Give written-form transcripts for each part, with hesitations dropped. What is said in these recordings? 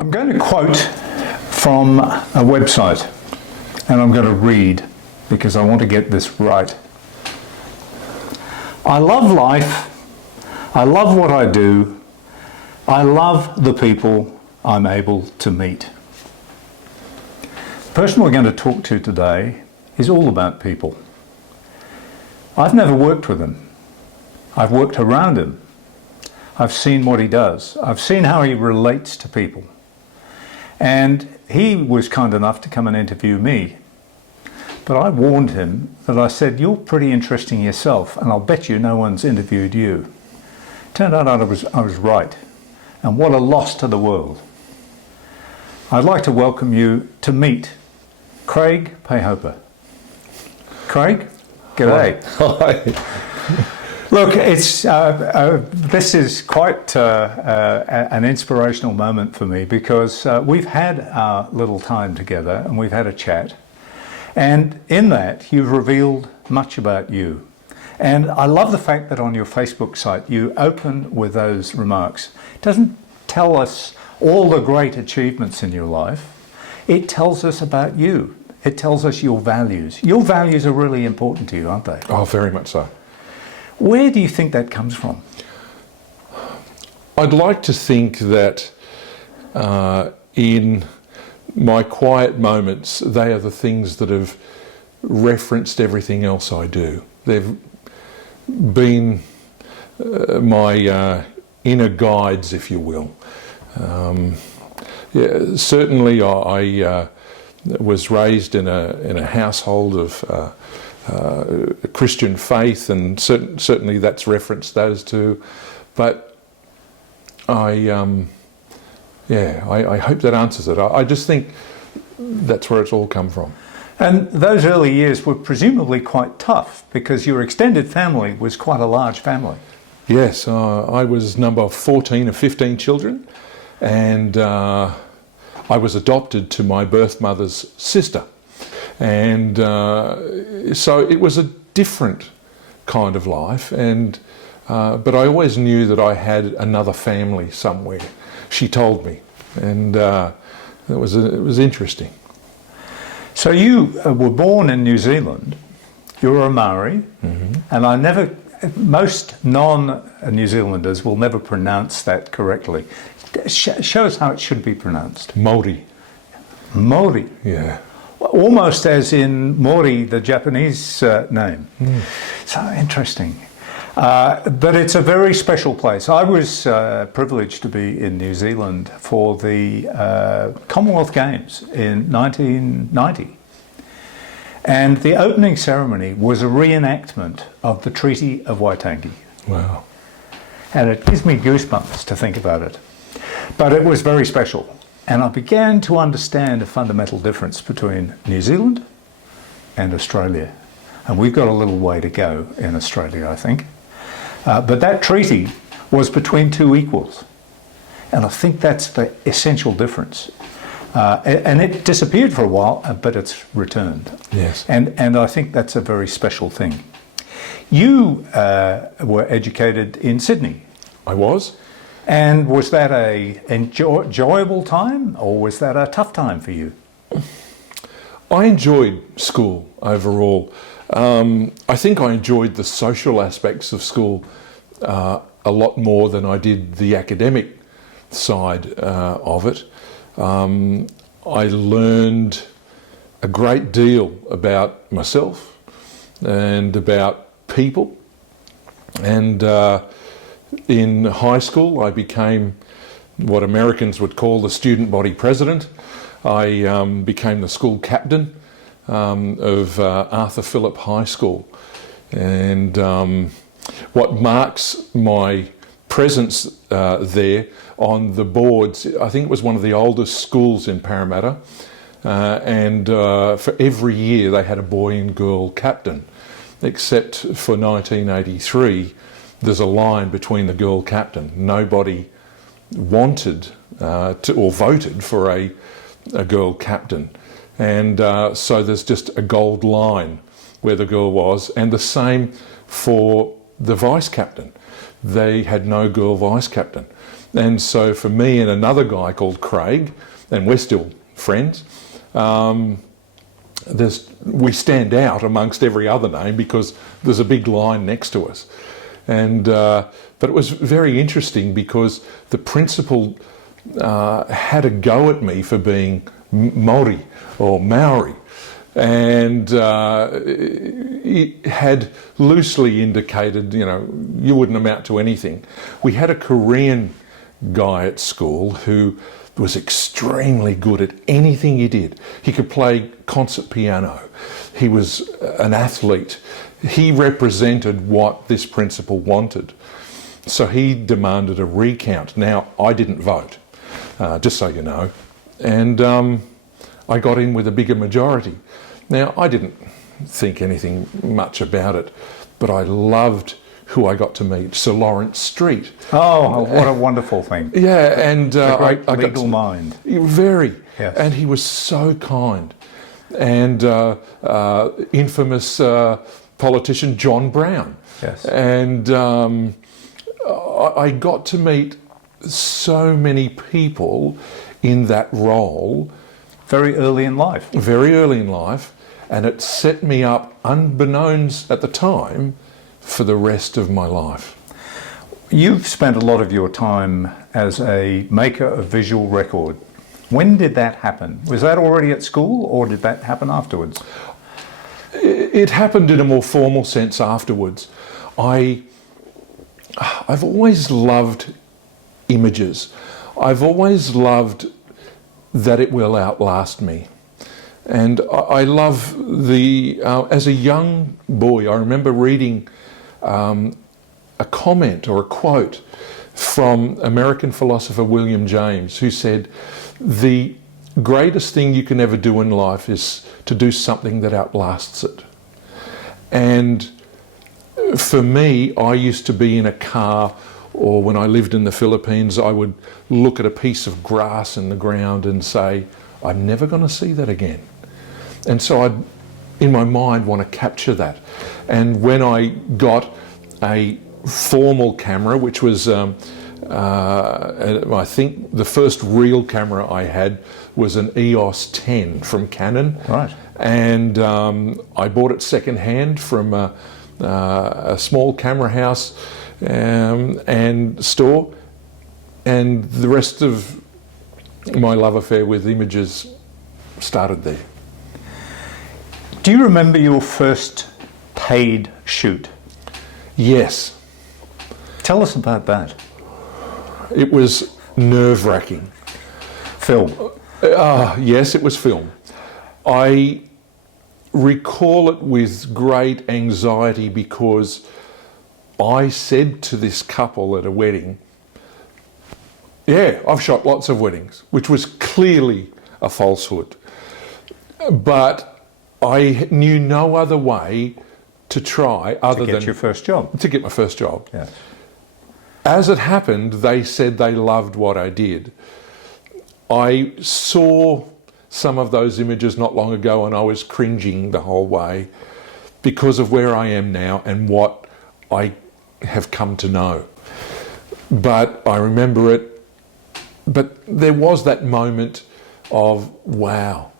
I'm going to quote from a website, and I'm going to read because I want to get this right. I love life. I love what I do. I love the people I'm able to meet. The person we're going to talk to today is all about people. I've never worked with him. I've worked around him. I've seen what he does. I've seen how he relates to people. And he was kind enough to come and interview me. But I warned him that I said, you're pretty interesting yourself, and I'll bet you no one's interviewed you. Turned out I was right. And what a loss to the world. I'd like to welcome you to meet Craig Peihopa. Craig, g'day. Hi. Look, it's this is quite an inspirational moment for me because we've had our little time together and we've had a chat, and in that you've revealed much about you. And I love the fact that on your Facebook site you open with those remarks. It doesn't tell us all the great achievements in your life. It tells us about you. It tells us your values. Your values are really important to you, aren't they? Oh, very much so. Where do you think that comes from? I'd like to think that in my quiet moments, they are the things that have referenced everything else I do. They've been my inner guides, if you will. Yeah, certainly I was raised in a household of Christian faith, and certainly that's referenced those two. But I hope that answers it. I just think that's where it's all come from. And those early years were presumably quite tough because your extended family was quite a large family. Yes, I was number 14 of 15 children, and I was adopted to my birth mother's sister. And so it was a different kind of life, and but I always knew that I had another family somewhere. She told me, and it was interesting. So you were born in New Zealand. You were a Maori, and most non-New Zealanders will never pronounce that correctly. Show us how it should be pronounced. Māori. Māori. Yeah. Almost as in Mori, the Japanese name. So interesting. But it's a very special place. I was privileged to be in New Zealand for the Commonwealth Games in 1990. And the opening ceremony was a reenactment of the Treaty of Waitangi. Wow. And it gives me goosebumps to think about it. But it was very special. And I began to understand a fundamental difference between New Zealand and Australia. And we've got a little way to go in Australia, I think. But that treaty was between two equals. And I think that's the essential difference. And it disappeared for a while, but it's returned. Yes. And I think that's a very special thing. You were educated in Sydney. I was. And was that a enjoyable time, or was that a tough time for you? I enjoyed school overall. I think I enjoyed the social aspects of school a lot more than I did the academic side of it. I learned a great deal about myself and about people, and in high school I became what Americans would call the student body president. I became the school captain of Arthur Phillip High School, and what marks my presence there on the boards, I think it was one of the oldest schools in Parramatta, and for every year they had a boy and girl captain, except for 1983 there's a line between the girl captain. Nobody wanted or voted for a girl captain, and so there's just a gold line where the girl was, and the same for the vice captain. they had no girl vice captain. And so for me and another guy called Craig, and we're still friends, we stand out amongst every other name because there's a big line next to us. And but it was very interesting because the principal had a go at me for being Māori or Maori, and it had loosely indicated, you know, you wouldn't amount to anything. We had a Korean guy at school who was extremely good at anything he did. He could play concert piano. He was an athlete. He represented what this principal wanted. So he demanded a recount. Now, I didn't vote, just so you know, and I got in with a bigger majority. Now, I didn't think anything much about it, but I loved who I got to meet, Sir Lawrence Street. Oh, what a wonderful thing. Yeah, and a great I legal mind. Very. Yes. And he was so kind. And infamous politician John Brown. Yes. And I got to meet so many people in that role. Very early in life. Very early in life. And it set me up, unbeknownst at the time, for the rest of my life. You've spent a lot of your time as a maker of visual record. When did that happen? Was that already at school, or did that happen afterwards? It happened in a more formal sense afterwards. I've always loved images. I've always loved that it will outlast me. And I love as a young boy, I remember reading a comment or a quote from American philosopher William James, who said, "The greatest thing you can ever do in life is to do something that outlasts it." And for me, I used to be in a car, or when I lived in the Philippines, I would look at a piece of grass in the ground and say, I'm never going to see that again. And so I'd, in my mind, want to capture that. And when I got a formal camera, which was, I think the first real camera I had was an EOS 10 from Canon. Right. And I bought it second-hand from a small camera house and store. And the rest of my love affair with images started there. Do you remember your first paid shoot? Yes. Tell us about that. It was nerve-wracking. Film. Yes, it was film. I recall it with great anxiety because I said to this couple at a wedding, yeah, I've shot lots of weddings, which was clearly a falsehood. But I knew no other way to try other than... To get your first job. To get my first job. Yeah. As it happened, they said they loved what I did. I saw some of those images not long ago and I was cringing the whole way because of where I am now and what I have come to know. But I remember it. But there was that moment of, wow.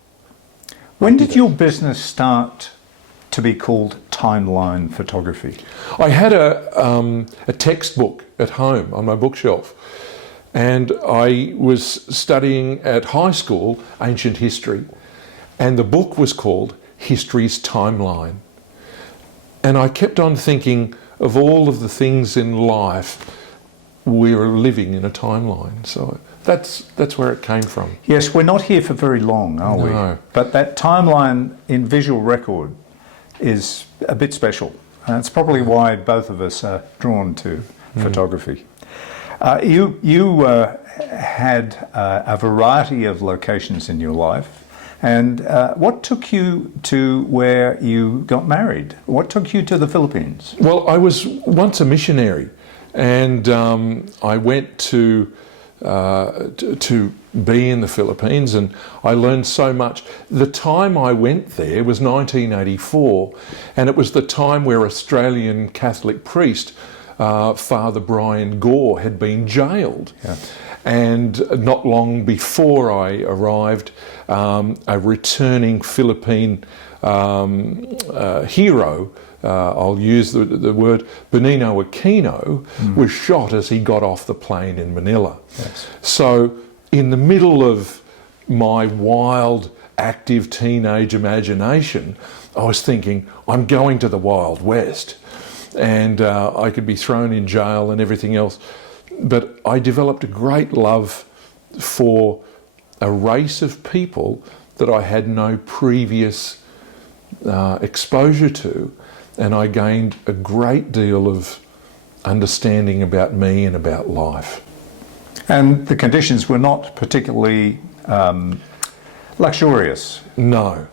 When did your business start to be called timeline photography? I had a textbook at home on my bookshelf, and I was studying at high school ancient history, and the book was called History's Timeline. And I kept on thinking of all of the things in life, we were living in a timeline. So that's where it came from. Yes, we're not here for very long, are we? No. But that timeline in visual record is a bit special. And it's probably why both of us are drawn to photography. You had a variety of locations in your life. And what took you to where you got married? What took you to the Philippines? Well, I was once a missionary, and I went to be in the Philippines, and I learned so much. The time I went there was 1984, and it was the time where Australian Catholic priest Father Brian Gore had been jailed. Yeah. And not long before I arrived, a returning Philippine hero, I'll use the word, Benigno Aquino, was shot as he got off the plane in Manila. Yes. So in the middle of my wild, active teenage imagination, I was thinking, I'm going to the Wild West, and I could be thrown in jail and everything else. But I developed a great love for a race of people that I had no previous exposure to, and I gained a great deal of understanding about me and about life. And the conditions were not particularly luxurious. No.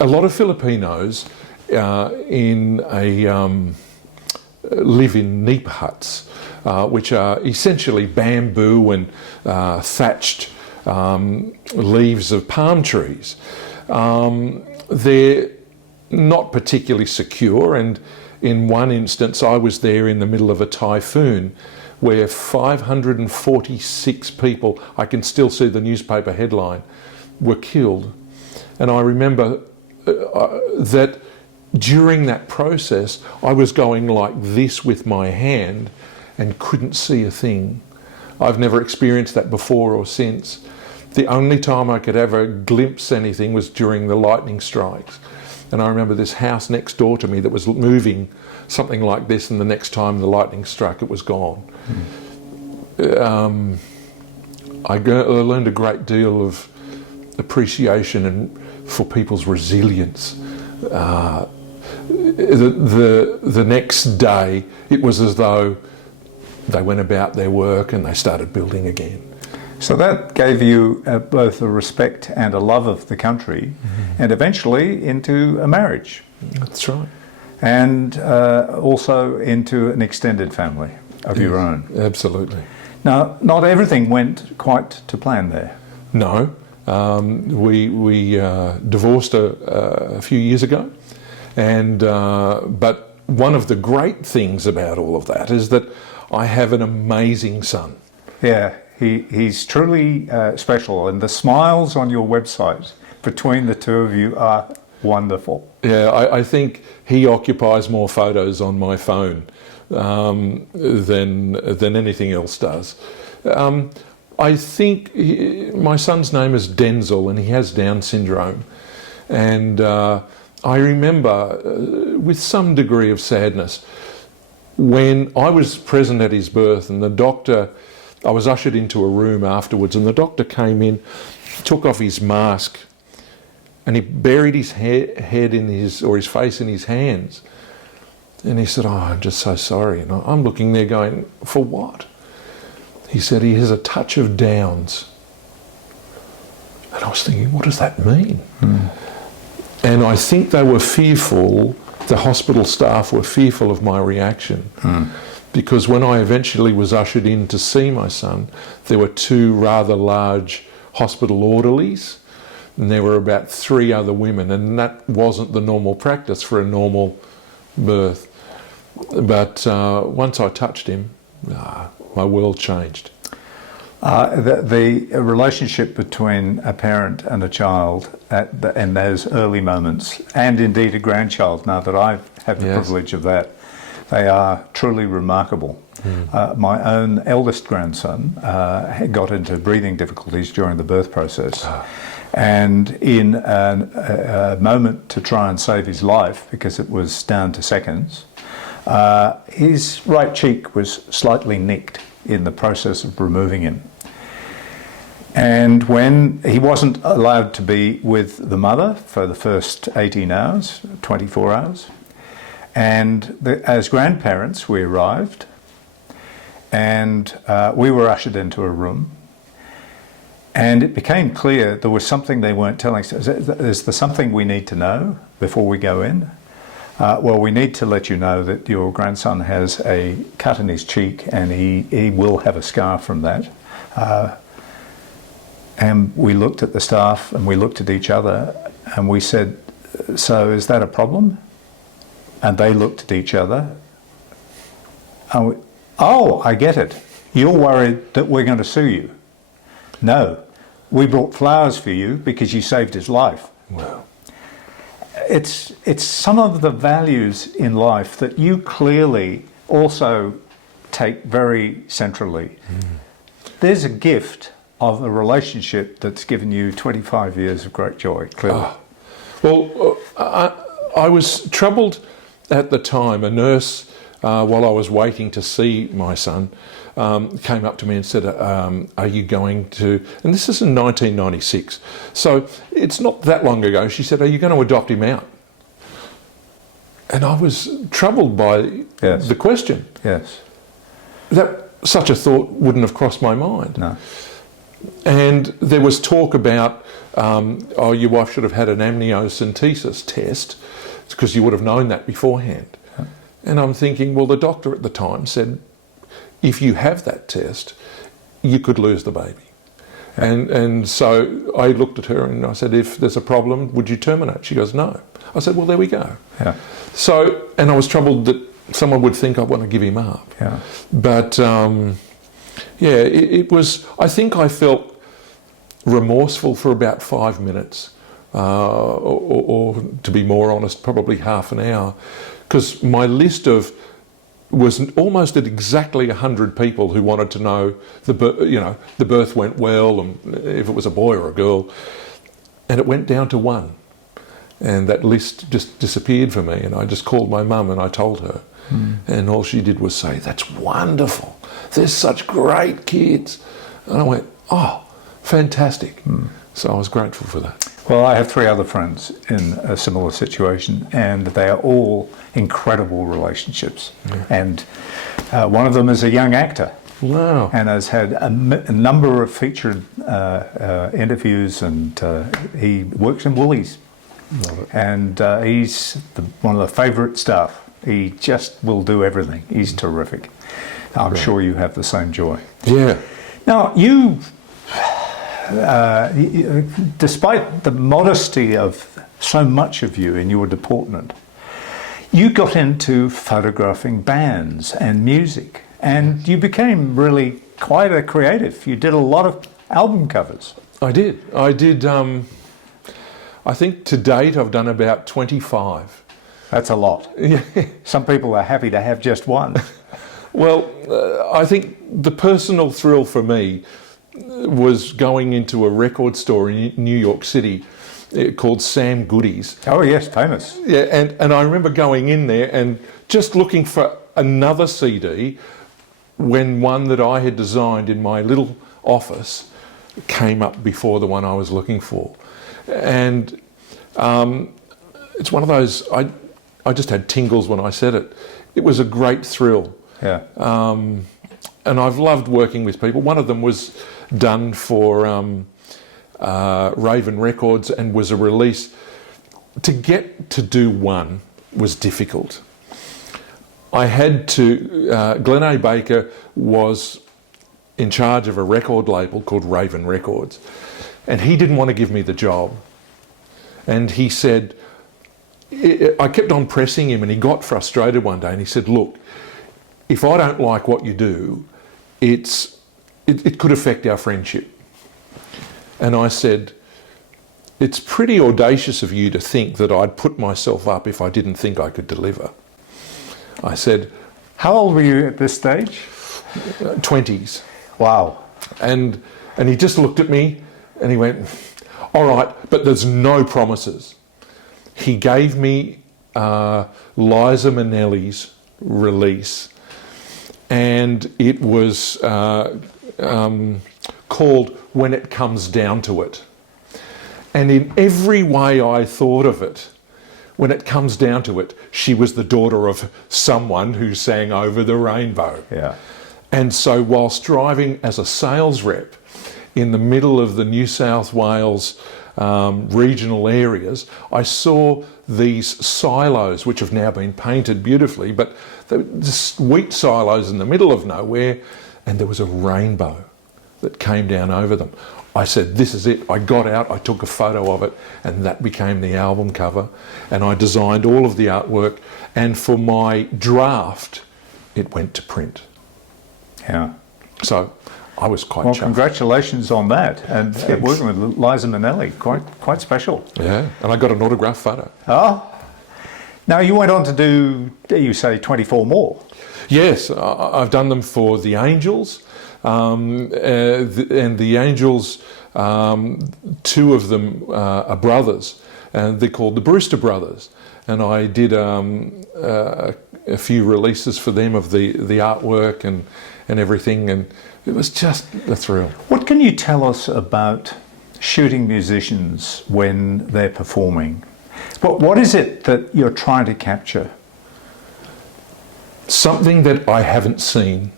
A lot of Filipinos live in nipa huts, which are essentially bamboo and thatched leaves of palm trees. They're not particularly secure, and in one instance I was there in the middle of a typhoon where 546 people, I can still see the newspaper headline, were killed. And I remember that during that process, I was going like this with my hand and couldn't see a thing. I've never experienced that before or since. The only time I could ever glimpse anything was during the lightning strikes. And I remember this house next door to me that was moving something like this, and the next time the lightning struck, it was gone. I learned a great deal of appreciation for people's resilience. The next day, it was as though they went about their work and they started building again. So that gave you both a respect and a love of the country, and eventually into a marriage. That's right. And also into an extended family of your own. Absolutely. Now, not everything went quite to plan there. No. We divorced a few years ago, and but one of the great things about all of that is that I have an amazing son. Yeah, he's truly special, and the smiles on your website between the two of you are wonderful. Yeah, I think he occupies more photos on my phone than anything else does. I think my son's name is Denzel, and he has Down syndrome. And I remember with some degree of sadness when I was present at his birth, and I was ushered into a room afterwards, and the doctor came in, took off his mask, and he buried his head in his face in his hands. And he said, "Oh, I'm just so sorry." And I'm looking there going, "For what?" He said, "He has a touch of Downs." And I was thinking, what does that mean? And I think they were fearful, the hospital staff were fearful of my reaction. Because when I eventually was ushered in to see my son, there were two rather large hospital orderlies, and there were about 3 other women, and that wasn't the normal practice for a normal birth. But once I touched him, my world changed. The relationship between a parent and a child in those early moments, and indeed a grandchild, now that I've had the privilege of that, they are truly remarkable. My own eldest grandson got into breathing difficulties during the birth process. And in a moment to try and save his life, because it was down to seconds, his right cheek was slightly nicked in the process of removing him. And when he wasn't allowed to be with the mother for the first 18 hours, 24 hours, and as grandparents we arrived, and we were ushered into a room, and it became clear there was something they weren't telling us. Is there something we need to know before we go in? Well, we need to let you know that your grandson has a cut in his cheek, and he will have a scar from that. And we looked at the staff and we looked at each other and we said, "So is that a problem?" And they looked at each other. And oh, I get it. You're worried that we're going to sue you. No, we brought flowers for you because you saved his life. Wow. It's some of the values in life that you clearly also take very centrally. There's a gift of a relationship that's given you 25 years of great joy, clearly. Well, I was troubled at the time. A nurse, while I was waiting to see my son, came up to me and said, are you going to, and this is in 1996, so it's not that long ago, she said, are you going to adopt him out? And I was troubled by the question. Yes. Such a thought wouldn't have crossed my mind. No. And there was talk about, oh, your wife should have had an amniocentesis test because you would have known that beforehand. Yeah. And I'm thinking, well, the doctor at the time said, if you have that test, you could lose the baby. Yeah. And so I looked at her and I said, if there's a problem, would you terminate? She goes, no. I said, well, there we go. Yeah. So, and I was troubled that someone would think I want to give him up. Yeah. But it was, I think I felt remorseful for about 5 minutes, or to be more honest, probably half an hour, because my list was almost at exactly 100 people who wanted to know the birth went well, and if it was a boy or a girl, and it went down to one, and that list just disappeared for me. And I just called my mum and I told her, and all she did was say, "That's wonderful. There's such great kids," and I went, "Oh, fantastic!" So I was grateful for that. Well, I have 3 other friends in a similar situation, and they are all incredible relationships. Yeah. And one of them is a young actor. Wow. And has had a number of featured interviews, and he works in Woolies. Love it. And he's one of the favourite staff. He just will do everything. He's terrific. I'm sure you have the same joy. Yeah. Now, you... despite the modesty of so much of you in your deportment, you got into photographing bands and music, and you became really quite a creative. You did a lot of album covers. I did. I think to date I've done about 25. That's a lot. Yeah. Some people are happy to have just one. Well, I think the personal thrill for me was going into a record store in New York City called Sam Goody's. Oh yes, famous. Yeah, and I remember going in there and just looking for another CD when one that I had designed in my little office came up before the one I was looking for. And it's one of those, I just had tingles when I said it. It was a great thrill. Yeah. And I've loved working with people. One of them was done for Raven Records and was a release. To get to do one was difficult. I had to, Glenn A. Baker was in charge of a record label called Raven Records, and he didn't want to give me the job. And he said, I kept on pressing him, and he got frustrated one day and he said, look, if I don't like what you do, it could affect our friendship. And I said, it's pretty audacious of you to think that I'd put myself up if I didn't think I could deliver. I said... How old were you at this stage? 20s. Wow. And he just looked at me and he went, all right, but there's no promises. He gave me Liza Minnelli's release, and it was called When It Comes Down to It. And in every way I thought of it, when it comes down to it, she was the daughter of someone who sang Over the Rainbow. Yeah. And so whilst driving as a sales rep in the middle of the New South Wales regional areas, I saw these silos, which have now been painted beautifully, but the wheat silos in the middle of nowhere, and there was a rainbow that came down over them. I said, this is it. I got out, I took a photo of it, and that became the album cover. And I designed all of the artwork, and for my draft, it went to print. Yeah. So I was quite Well, chuffed. congratulations on that. And Thanks. working with Liza Minnelli, quite special. Yeah, and I got an autographed photo. Oh. Now, you went on to do, you say, 24 more. Yes, I've done them for the Angels, and the Angels, two of them are brothers, and they're called the Brewster Brothers. And I did a few releases for them of the artwork and everything, and it was just a thrill. What can you tell us about shooting musicians when they're performing? What is it that you're trying to capture? Something that I haven't seen.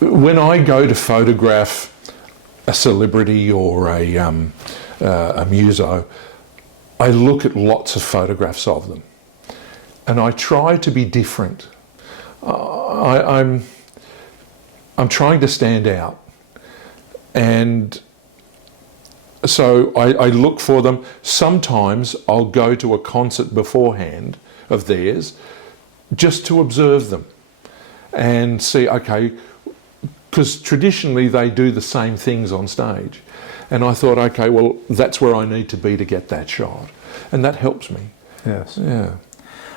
When I go to photograph a celebrity or a muso, I look at lots of photographs of them, and I try to be different. I'm trying to stand out, and so I look for them. Sometimes I'll go to a concert beforehand of theirs just to observe them and see, okay, because traditionally they do the same things on stage. And I thought, okay, well, that's where I need to be to get that shot. And that helps me. Yes. Yeah.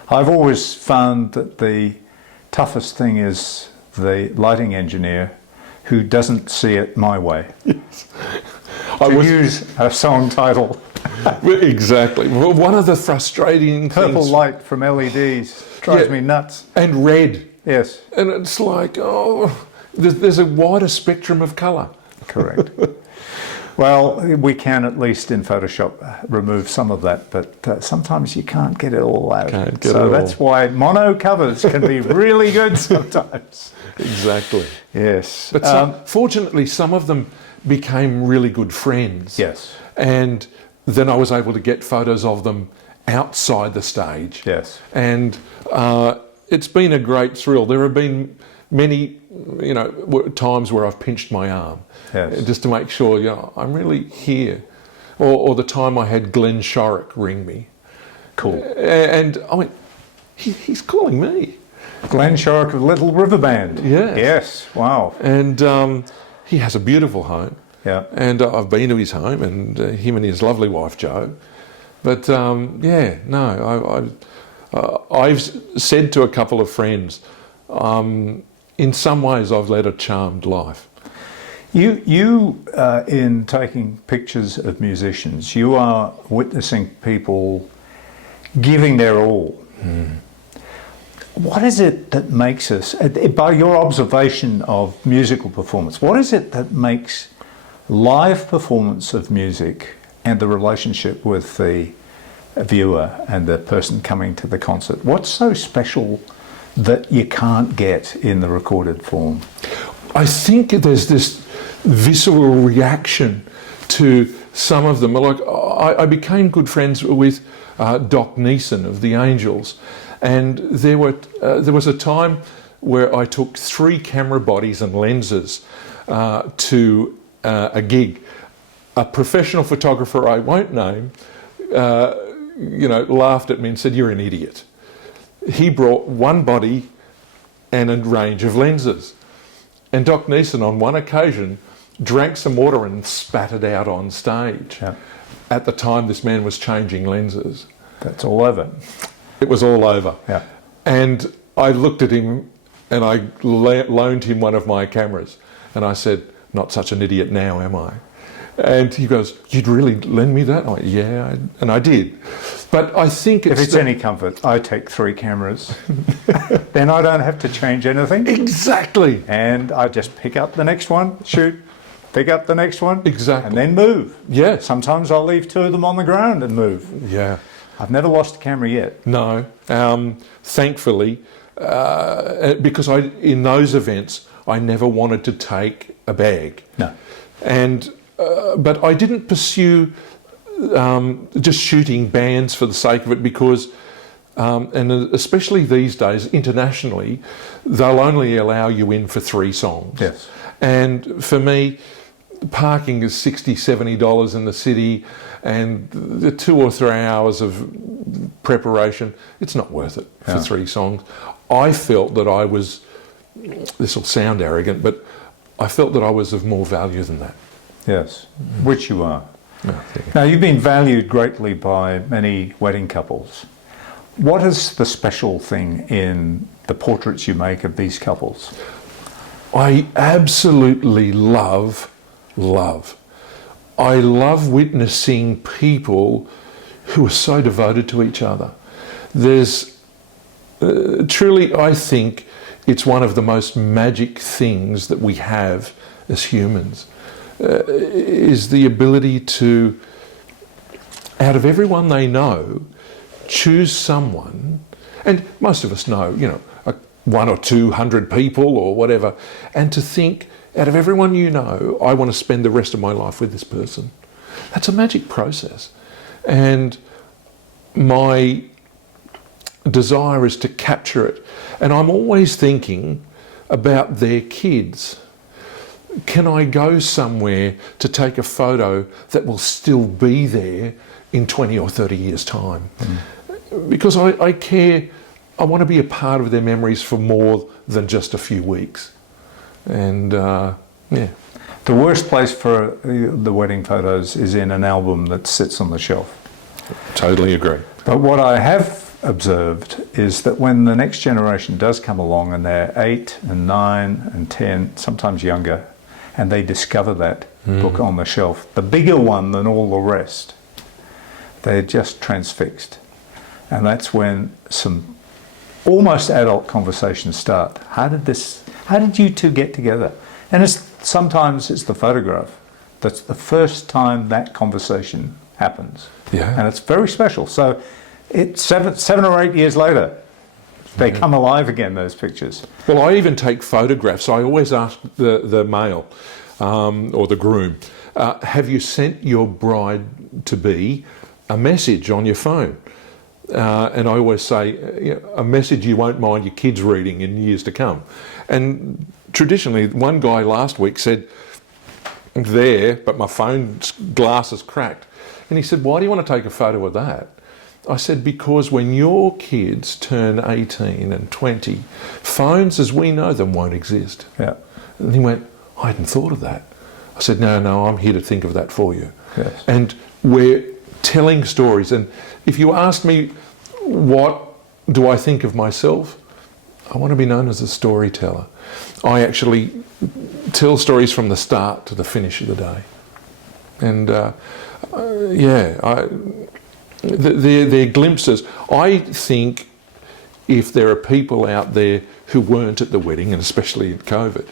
I've always found that the toughest thing is the lighting engineer who doesn't see it my way. Yes. To use a song title. Exactly. Well, one of the frustrating Purple things... light from LEDs drives me nuts. And red. Yes. And it's like, oh, there's a wider spectrum of colour. Correct. Well, we can at least in Photoshop remove some of that, but sometimes you can't get it all out. So that's why mono covers can be really good sometimes. Exactly. Yes. But fortunately, some of them became really good friends. Yes. And then I was able to get photos of them outside the stage. Yes. And it's been a great thrill. There have been many, times where I've pinched my arm, just to make sure, I'm really here. Or the time I had Glenn Shorrock ring me. Cool. And I went, he's calling me. Glenn Shorrock of Little River Band. Yeah. Yes. Wow. And he has a beautiful home. Yeah. And I've been to his home, and him and his lovely wife Jo. But I've said to a couple of friends, in some ways I've led a charmed life. You in taking pictures of musicians, you are witnessing people giving their all. Mm. What is it that makes us, by your observation of musical performance, what is it that makes live performance of music and the relationship with the viewer and the person coming to the concert, what's so special that you can't get in the recorded form? I think there's this visceral reaction to some of them. Like I became good friends with Doc Neeson of the Angels, and there was a time where I took 3 camera bodies and lenses to a gig. A professional photographer I won't name, laughed at me and said, "You're an idiot." He brought one body and a range of lenses. And Doc Neeson on one occasion drank some water and spat it out on stage. Yeah. At the time this man was changing lenses. That's all over. It was all over. Yeah. And I looked at him and I loaned him one of my cameras. And I said, "Not such an idiot now, am I?" And he goes, "You'd really lend me that?" I went, "Yeah," and I did. But I think if it's any comfort, I take 3 cameras. Then I don't have to change anything. Exactly. And I just pick up the next one, shoot, pick up the next one. Exactly. And then move. Yeah. Sometimes I'll leave 2 of them on the ground and move. Yeah. I've never lost a camera yet. No. Thankfully, because in those events, I never wanted to take a bag. No. And but I didn't pursue just shooting bands for the sake of it, because and especially these days internationally, they'll only allow you in for 3 songs. Yes. And for me, parking is $60, $70 in the city, and the 2 or 3 hours of preparation, it's not worth it for 3 songs. I felt that I was, this will sound arrogant, but I felt that I was of more value than that. Yes, which you are. No, Now, you've been valued greatly by many wedding couples. What is the special thing in the portraits you make of these couples? I absolutely love. I love witnessing people who are so devoted to each other. There's truly, I think, it's one of the most magic things that we have as humans, is the ability to, out of everyone they know, choose someone, and most of us know, 1 or 200 people or whatever, and to think, out of everyone you know, I want to spend the rest of my life with this person. That's a magic process. And my desire is to capture it. And I'm always thinking about their kids. Can I go somewhere to take a photo that will still be there in 20 or 30 years' time? Because I care, I want to be a part of their memories for more than just a few weeks. And yeah. The worst place for the wedding photos is in an album that sits on the shelf. Totally agree. But what I have observed is that when the next generation does come along and they're 8 and 9 and 10, sometimes younger, and they discover that book on the shelf, the bigger one than all the rest, they're just transfixed. And that's when some almost adult conversations start. How did you two get together? And sometimes it's the photograph that's the first time that conversation happens. Yeah. And it's very special. So it's 7 or 8 years later, they come alive again, those pictures. Well, I even take photographs. I always ask the male or the groom, have you sent your bride-to-be a message on your phone? And I always say, a message you won't mind your kids reading in years to come. And traditionally, one guy last week said, there, but my phone glass is cracked. And he said, why do you want to take a photo of that? I said, because when your kids turn 18 and 20, phones as we know them won't exist. Yeah. And he went, I hadn't thought of that. I said, no, I'm here to think of that for you. Yes. And we're telling stories. And if you ask me, what do I think of myself? I want to be known as a storyteller. I actually tell stories from the start to the finish of the day. And they're glimpses. I think if there are people out there who weren't at the wedding, and especially in COVID,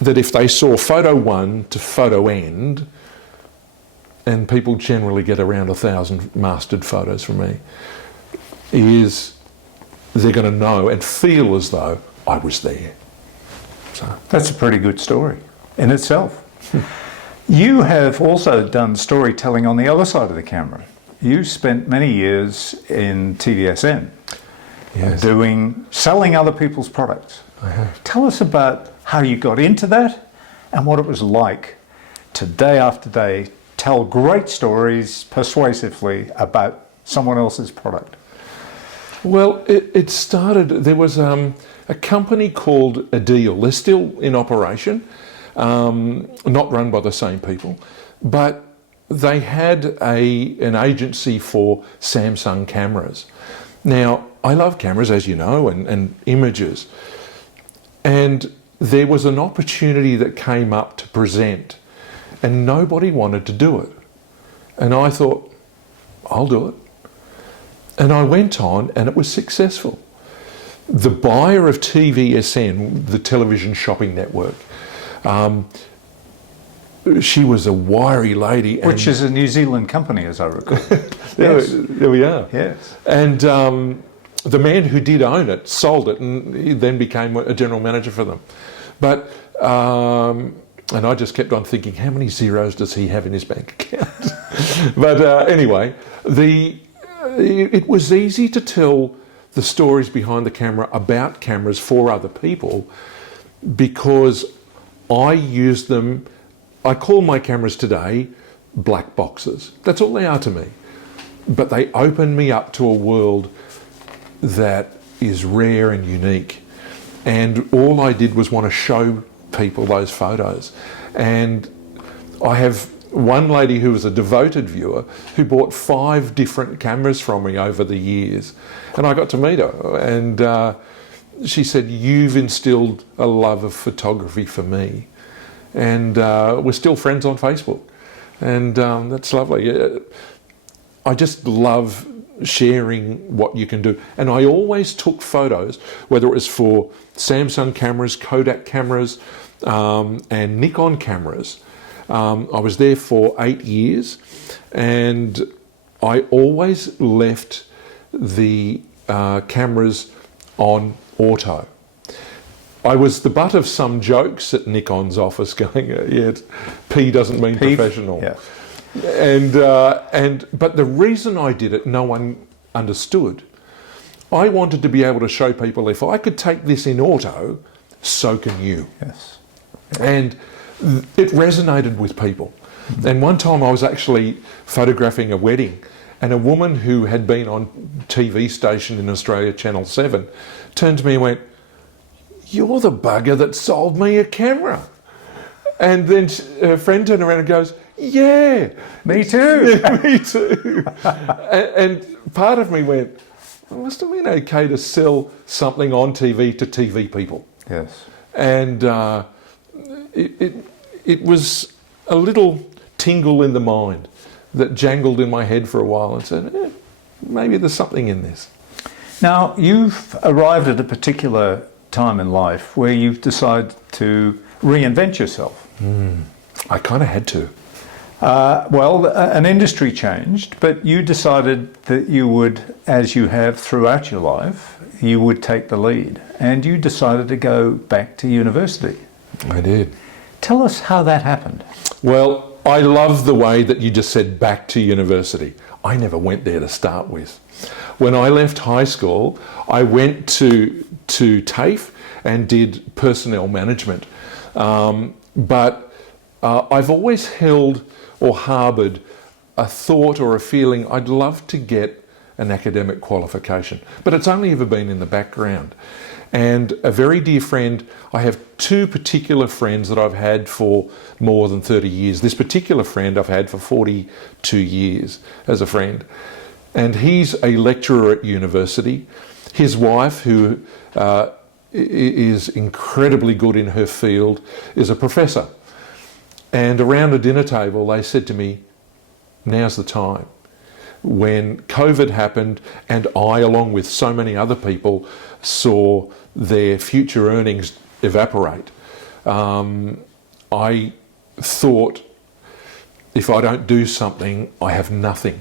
that if they saw photo 1 to photo end, and people generally get around 1,000 mastered photos from me, is they're going to know and feel as though I was there. So that's a pretty good story in itself. You have also done storytelling on the other side of the camera. You spent many years in TVSN, yes, selling other people's products. I have. Tell us about how you got into that and what it was like to day after day tell great stories persuasively about someone else's product. Well, it started, there was a company called A Deal. They're still in operation, not run by the same people, but they had an agency for Samsung cameras. Now, I love cameras, as you know, and images. And there was an opportunity that came up to present, and nobody wanted to do it. And I thought, I'll do it. And I went on, and it was successful. The buyer of TVSN, the television shopping network, she was a wiry lady. Which is a New Zealand company, as I recall. Yes. There we are. Yes. And the man who did own it sold it, and he then became a general manager for them. But and I just kept on thinking, how many zeros does he have in his bank account? But anyway, it was easy to tell the stories behind the camera about cameras for other people, because I use them, I call my cameras today black boxes. That's all they are to me. But they open me up to a world that is rare and unique. And all I did was want to show people those photos. And I have one lady who was a devoted viewer who bought 5 different cameras from me over the years. And I got to meet her. And she said, "You've instilled a love of photography for me." And we're still friends on Facebook. And that's lovely. I just love sharing what you can do. And I always took photos, whether it was for Samsung cameras, Kodak cameras, and Nikon cameras. I was there for 8 years, and I always left the cameras on auto. I was the butt of some jokes at Nikon's office going, yeah, P doesn't mean professional. Yeah. But the reason I did it, no one understood. I wanted to be able to show people, if I could take this in auto, so can you. Yes. And it resonated with people. And one time I was actually photographing a wedding, and a woman who had been on TV station in Australia, Channel 7, turned to me and went, "You're the bugger that sold me a camera." And then her friend turned around and goes, "Yeah, Me too." me too. And part of me went, "It must have been okay to sell something on TV to TV people." Yes. And it was a little tingle in the mind that jangled in my head for a while and said, maybe there's something in this. Now, you've arrived at a particular time in life where you've decided to reinvent yourself. I kind of had to. An industry changed, but you decided that you would, as you have throughout your life, you would take the lead, and you decided to go back to university. I did. Tell us how that happened. Well, I love the way that you just said back to university. I never went there to start with. When I left high school, I went to TAFE and did personnel management. But I've always held or harboured a thought or a feeling I'd love to get an academic qualification, but it's only ever been in the background. And a very dear friend, I have 2 particular friends that I've had for more than 30 years. This particular friend I've had for 42 years as a friend. And he's a lecturer at university. His wife, who is incredibly good in her field, is a professor. And around a dinner table, they said to me, "Now's the time." When COVID happened and I, along with so many other people, saw their future earnings evaporate, I thought, if I don't do something, I have nothing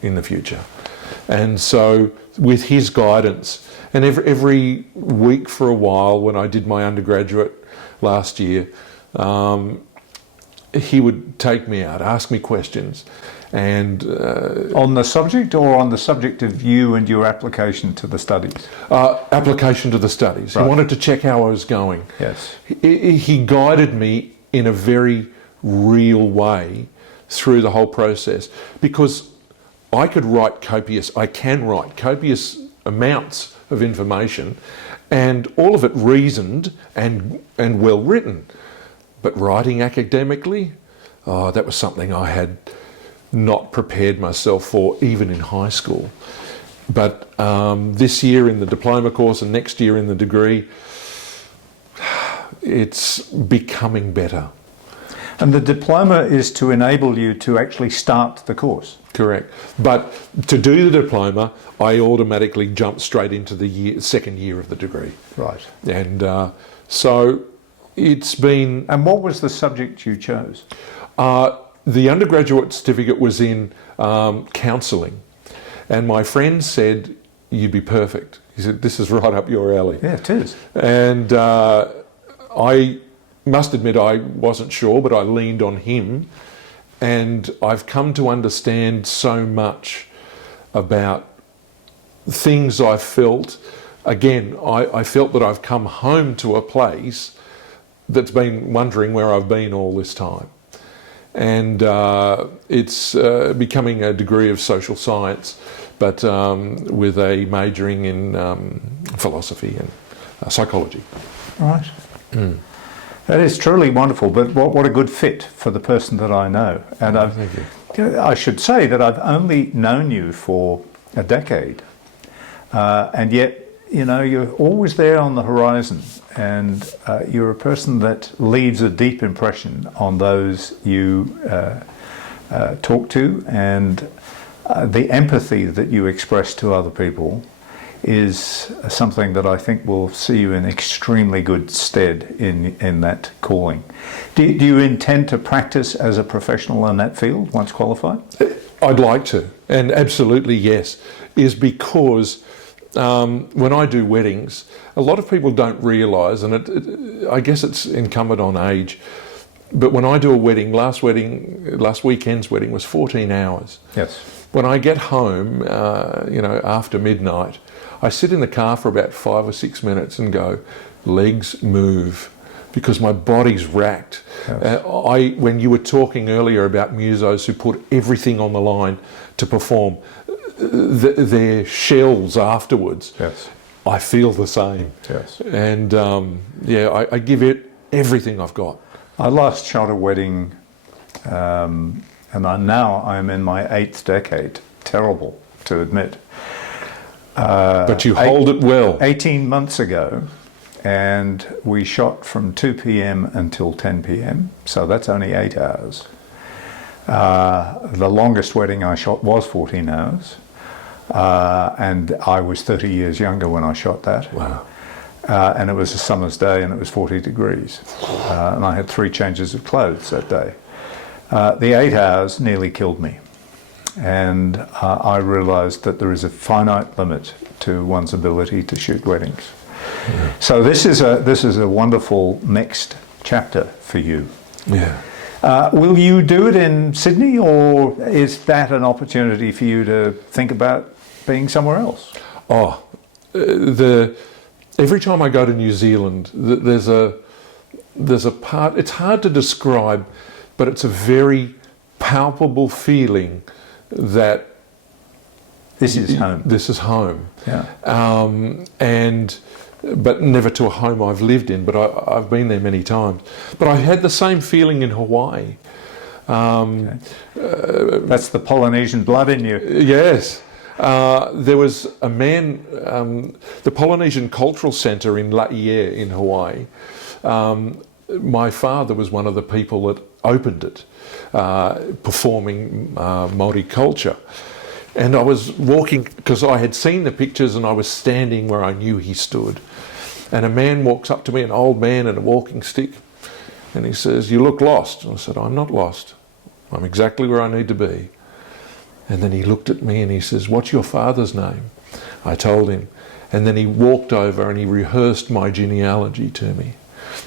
in the future. And so with his guidance, and every week for a while when I did my undergraduate last year, he would take me out, ask me questions. And On the subject, or on the subject of you and your application to the studies? Application to the studies. Right. He wanted to check how I was going. Yes. He guided me in a very real way through the whole process, because I can write copious amounts of information, and all of it reasoned and well written. But writing academically, that was something I had not prepared myself for, even in high school. But this year in the diploma course and next year in the degree, it's becoming better. And the diploma is to enable you to actually start the course? Correct. But to do the diploma, I automatically jump straight into the second year of the degree. Right. And so it's been... And what was the subject you chose? The undergraduate certificate was in counselling, and my friend said, "You'd be perfect." He said, "This is right up your alley." Yeah, it is. And I must admit I wasn't sure, but I leaned on him, and I've come to understand so much about things I felt. Again, I felt that I've come home to a place that's been wondering where I've been all this time. And it's becoming a degree of social science, but with a majoring in philosophy and psychology. Right. That is truly wonderful, but what a good fit for the person that I know. And Thank you. I should say that I've only known you for a decade, and yet, you know, you're always there on the horizon, and you're a person that leaves a deep impression on those you talk to, and the empathy that you express to other people is something that I think will see you in extremely good stead in that calling. Do you intend to practice as a professional in that field once qualified? I'd like to, and absolutely yes, is because when I do weddings, a lot of people don't realise, and I guess it's incumbent on age, but when I do a wedding, last weekend's wedding was 14 hours. Yes. When I get home, you know, after midnight, I sit in the car for about 5 or 6 minutes and go, legs move, because my body's racked. Yes. When you were talking earlier about musos who put everything on the line to perform, their shells afterwards, Yes. I feel the same. Yes. And yeah, I give it everything I've got. I last shot a wedding, and now I'm in my 8th decade. Terrible to admit. But you hold it well. 18 months ago, and we shot from 2 p.m. until 10 p.m. So that's only 8 hours. The longest wedding I shot was 14 hours, and I was 30 years younger when I shot that. Wow. And it was a summer's day, and it was 40 degrees, and I had 3 changes of clothes that day. The 8 hours nearly killed me, and I realised that there is a finite limit to one's ability to shoot weddings. Yeah. So this is a wonderful next chapter for you. Yeah. Will you do it in Sydney, or is that an opportunity for you to think about being somewhere else? Oh, every time I go to New Zealand, there's a part. It's hard to describe, but it's a very palpable feeling that this is home. This is home. Yeah. But never to a home I've lived in, but I've been there many times. But I had the same feeling in Hawaii. Okay. That's the Polynesian blood in you. Yes. There was a man, the Polynesian Cultural Centre in Laie in Hawaii. My father was one of the people that opened it, performing Māori culture. And I was walking, because I had seen the pictures, and I was standing where I knew he stood. And a man walks up to me, an old man in a walking stick, and he says, "You look lost." And I said, "I'm not lost. I'm exactly where I need to be." And then he looked at me and he says, "What's your father's name?" I told him. And then he walked over and he rehearsed my genealogy to me,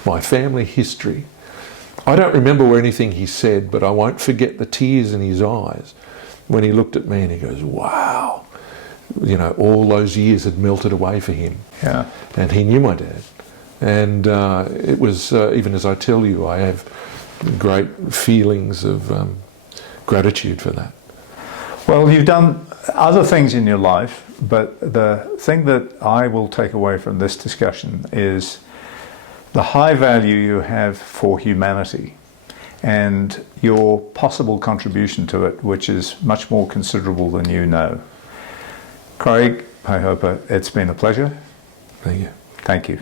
my family history. I don't remember anything he said, but I won't forget the tears in his eyes when he looked at me and he goes, "Wow." You know, all those years had melted away for him. Yeah. And he knew my dad. And it was, even as I tell you, I have great feelings of gratitude for that. Well, you've done other things in your life, but the thing that I will take away from this discussion is the high value you have for humanity and your possible contribution to it, which is much more considerable than you know. Craig, Peihopa, it's been a pleasure. Thank you. Thank you.